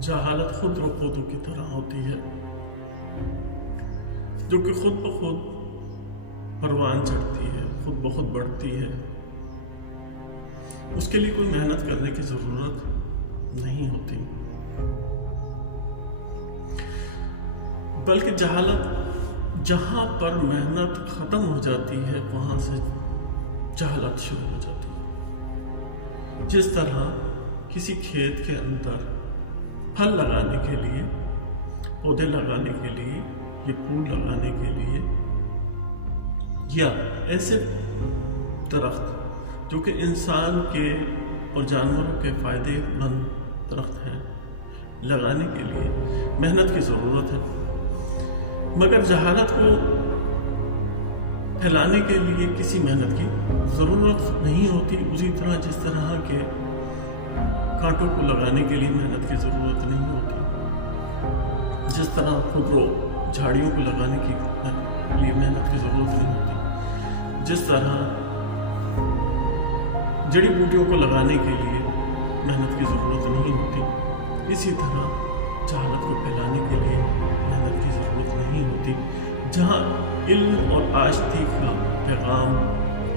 جہالت خود رقودوں کی طرح ہوتی ہے جو کہ خود بخود پروان چڑھتی ہے، خود بخود بڑھتی ہے. اس کے لیے کوئی محنت کرنے کی ضرورت نہیں ہوتی، بلکہ جہالت جہاں پر محنت ختم ہو جاتی ہے وہاں سے جہالت شروع ہو جاتی ہے. جس طرح کسی کھیت کے اندر پھل لگانے کے لیے، پودے لگانے کے لیے یا پھول لگانے کے لیے، یا ایسے درخت جو کہ انسان کے اور جانوروں کے فائدے مند درخت ہیں، لگانے کے لیے محنت کی ضرورت ہے. مگر جہالت کو پھیلانے کے لیے کسی محنت کی ضرورت نہیں ہوتی. اسی طرح جس طرح کے کانٹوں کو لگانے کے لیے محنت کی ضرورت نہیں ہوتی، جس طرح خودرو جھاڑیوں کو لگانے کے لیے محنت کی ضرورت نہیں ہوتی، جس طرح جڑی بوٹیوں کو لگانے کے لیے محنت کی ضرورت نہیں ہوتی، اسی طرح جہالت کو پھیلانے کے لیے محنت کی ضرورت نہیں ہوتی. جہاں علم اور آشتی کا پیغام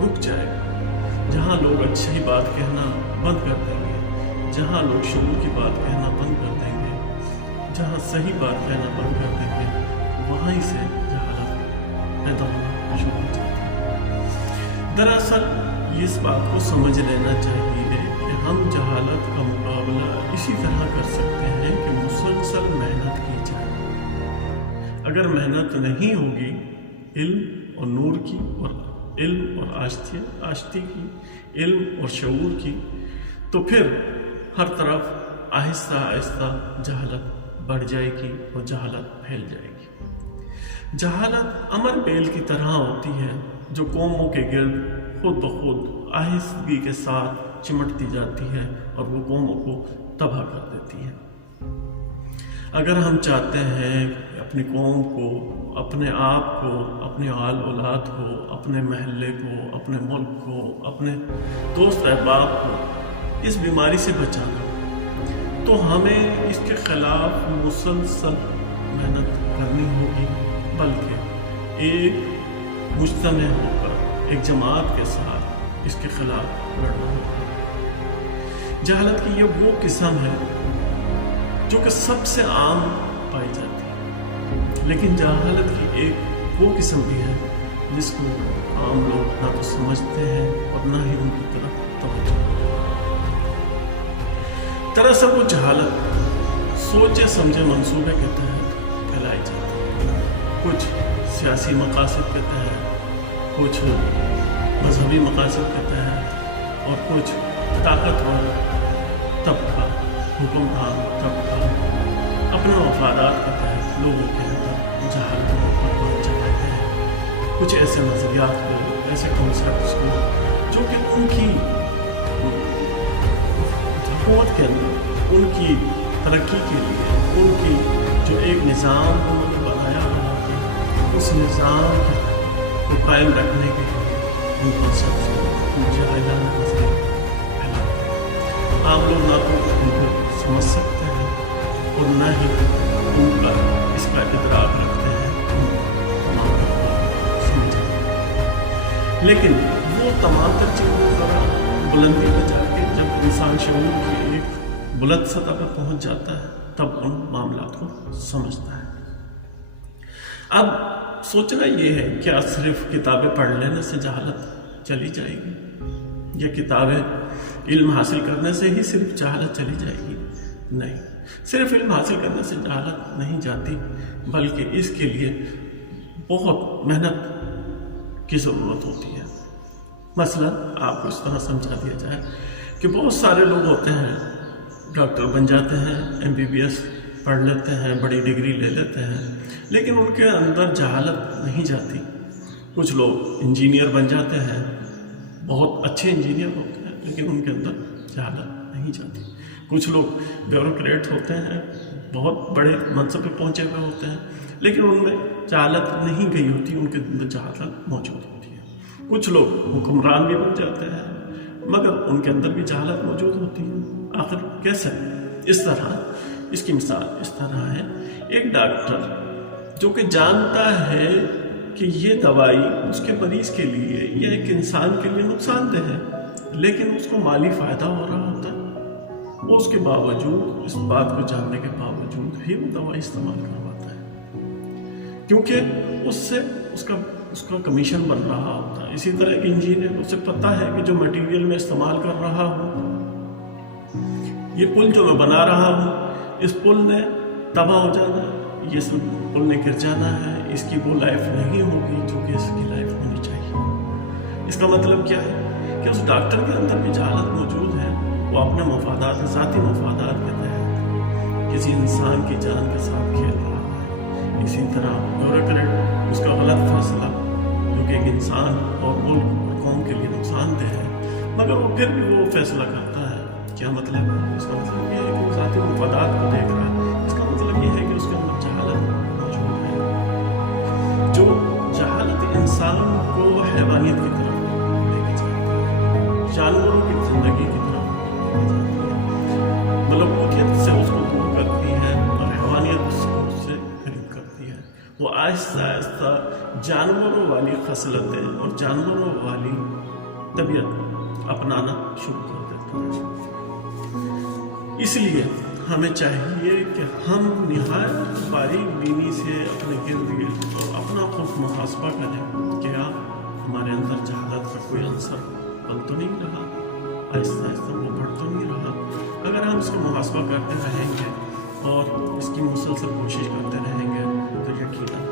رک جائے گا، جہاں لوگ اچھی بات کہنا بند کر دیں گے، جہاں لوگ شعور کی بات کہنا بند کر دیں گے، جہاں صحیح بات کہنا بند کر دیں گے، وہیں سے جہالت پیدا ہونا شروع ہو جاتی ہے. دراصل اس بات کو سمجھ لینا چاہیے کہ ہم جہالت کا مقابلہ اسی طرح کر سکتے ہیں کہ مسلسل محنت کی جائے. اگر محنت نہیں ہوگی علم اور نور کی، اور علم اور آشتی کی، علم اور شعور کی، تو پھر ہر طرف آہستہ آہستہ جہالت بڑھ جائے گی اور جہالت پھیل جائے گی. جہالت امر بیل کی طرح ہوتی ہے جو قوموں کے گرد خود بخود آہستگی کے ساتھ چمٹتی جاتی ہے اور وہ قوموں کو تباہ کر دیتی ہے. اگر ہم چاہتے ہیں کہ اپنی قوم کو، اپنے آپ کو، اپنے آل اولاد کو، اپنے محلے کو، اپنے ملک کو، اپنے دوست احباب کو اس بیماری سے بچانا، تو ہمیں اس کے خلاف مسلسل محنت کرنی ہوگی، بلکہ ایک مجتمع ہو کر، ایک جماعت کے ساتھ اس کے خلاف لڑنا ہوگا. جہالت کی یہ وہ قسم ہے جو کہ سب سے عام پائی جاتی ہے، لیکن جہالت کی ایک وہ قسم بھی ہے جس کو عام لوگ نہ تو سمجھتے ہیں اور نہ ہی ان کی طرف توجہ. دراصل وہ جہالت سوچے سمجھے منصوبے کے تحت پھیلائی جاتی ہے. کچھ سیاسی مقاصد کے تحت، کچھ مذہبی مقاصد کے تحت، اور کچھ طاقتور طبقہ، حکمران طبقہ اپنے مفادات کے تحت لوگوں کے اندر جہالت کو پروان چڑھاتے ہیں. کچھ ایسے نظریات کو، ایسے کانسیپٹس کو جو کہ ان کی حکومت کے اندر، ان کی ترقی کے لیے، ان کی جو ایک نظام انہوں نے بنایا ہوا ہے، اس نظام کو قائم رکھنے کے لیے ان کانسیپٹس کو جاہلانہ نظریے پھیلاتے ہیں. عام لوگ نہ تو ان کو سمجھ سکتے ہیں اور نہ ہی ان کا اس کا ادراک رکھتے ہیں، تمام کو سمجھتے ہیں. لیکن وہ تمام تر چیزیں ذرا بلندی پہ جا کے جب انسان شعور کی ایک بلند سطح پر پہنچ جاتا ہے تب ان معاملات کو سمجھتا ہے. اب سوچنا یہ ہے، کیا صرف کتابیں پڑھ لینے سے جہالت چلی جائے گی، یا کتابیں علم حاصل کرنے سے ہی صرف جہالت چلی جائے گی؟ نہیں، صرف علم حاصل کرنے سے جہالت نہیں جاتی، بلکہ اس کے لیے بہت محنت کی ضرورت ہوتی ہے. مثلا آپ کو اس طرح سمجھا دیا جائے کہ بہت سارے لوگ ہوتے ہیں، ڈاکٹر بن جاتے ہیں، MBBS پڑھ لیتے ہیں، بڑی ڈگری لے لیتے ہیں، لیکن ان کے اندر جہالت نہیں جاتی. کچھ لوگ انجینئر بن جاتے ہیں، بہت اچھے انجینئر ہوتے ہیں، لیکن ان کے اندر جہالت نہیں جاتی. کچھ لوگ بیوروکریٹ ہوتے ہیں، بہت بڑے منصب پہ پہنچے ہوئے ہوتے ہیں، لیکن ان میں جہالت نہیں گئی ہوتی، ان کے اندر جہالت موجود ہوتی ہے. کچھ لوگ حکمران بھی بن جاتے ہیں، مگر ان کے اندر بھی جہالت موجود ہوتی ہے. آخر کیسے؟ اس طرح اس کی مثال اس طرح ہے، ایک ڈاکٹر جو کہ جانتا ہے کہ یہ دوائی اس کے مریض کے لیے یا ایک انسان کے لیے نقصان دہ ہے، لیکن اس کو مالی فائدہ ہو رہا ہوتا ہے، وہ اس کے باوجود، اس بات کو جاننے کے باوجود بھی وہ دوائی استعمال کرواتا ہے، کیونکہ اس سے اس کا کمیشن بن رہا ہوتا ہے۔ اسی طرح ایک انجینئر، اسے پتہ ہے کہ جو مٹیریل میں استعمال کر رہا ہوں، یہ پل جو میں بنا رہا ہوں، اس پل نے تباہ ہو جانا ہے، یہ پل نے گر جانا ہے، اس کی وہ لائف نہیں ہوگی جو کہ اس کی لائف ہونی چاہیے۔ اس کا مطلب کیا ہے کہ اس ڈاکٹر کے اندر بھی جہالت موجود ہے، وہ اپنے مفادات، ذاتی مفادات کے تحت کسی انسان کی جان کے ساتھ کھیل رہا ہے۔ اسی طرح بیوروکریٹ، اس کا غلط فیصلہ جو کہ ایک انسان اور ملک اور قوم کے لیے نقصان دہ ہے، مگر وہ پھر بھی وہ فیصلہ کرتا ہے۔ کیا مطلب ہے؟ اس کا مطلب یہ ہے کہ وہ ذاتی مفادات کو دیکھ رہا ہے۔ اس کا مطلب یہ ہے کہ اس کے اندر جہالت موجود ہے، جو جہالت انسان کو حیوانیت کی طرف لے کے جاتی ہے، جانوروں کی زندگی کی طرف لے کے جاتی ہے، ملکوتیت سے اس کو دور کرتی ہے اور حیوانیت سے قریب کرتی ہے۔ وہ آہستہ آہستہ جانوروں والی خصلتیں اور جانوروں والی طبیعت اپنانا شروع کر دیتا ہے۔ اس لیے ہمیں چاہیے کہ ہم نہایت باریک بینی سے اپنے گرد گرد اور اپنا خود محاسبہ کریں، کیا ہمارے اندر جہالت کا کوئی عنصر بن تو نہیں رہا، آہستہ آہستہ وہ بڑھ تو نہیں رہا۔ اگر ہم اس کا محاسبہ کرتے رہیں گے اور اس کی مسلسل کوشش کرتے رہیں گے تو یقیناً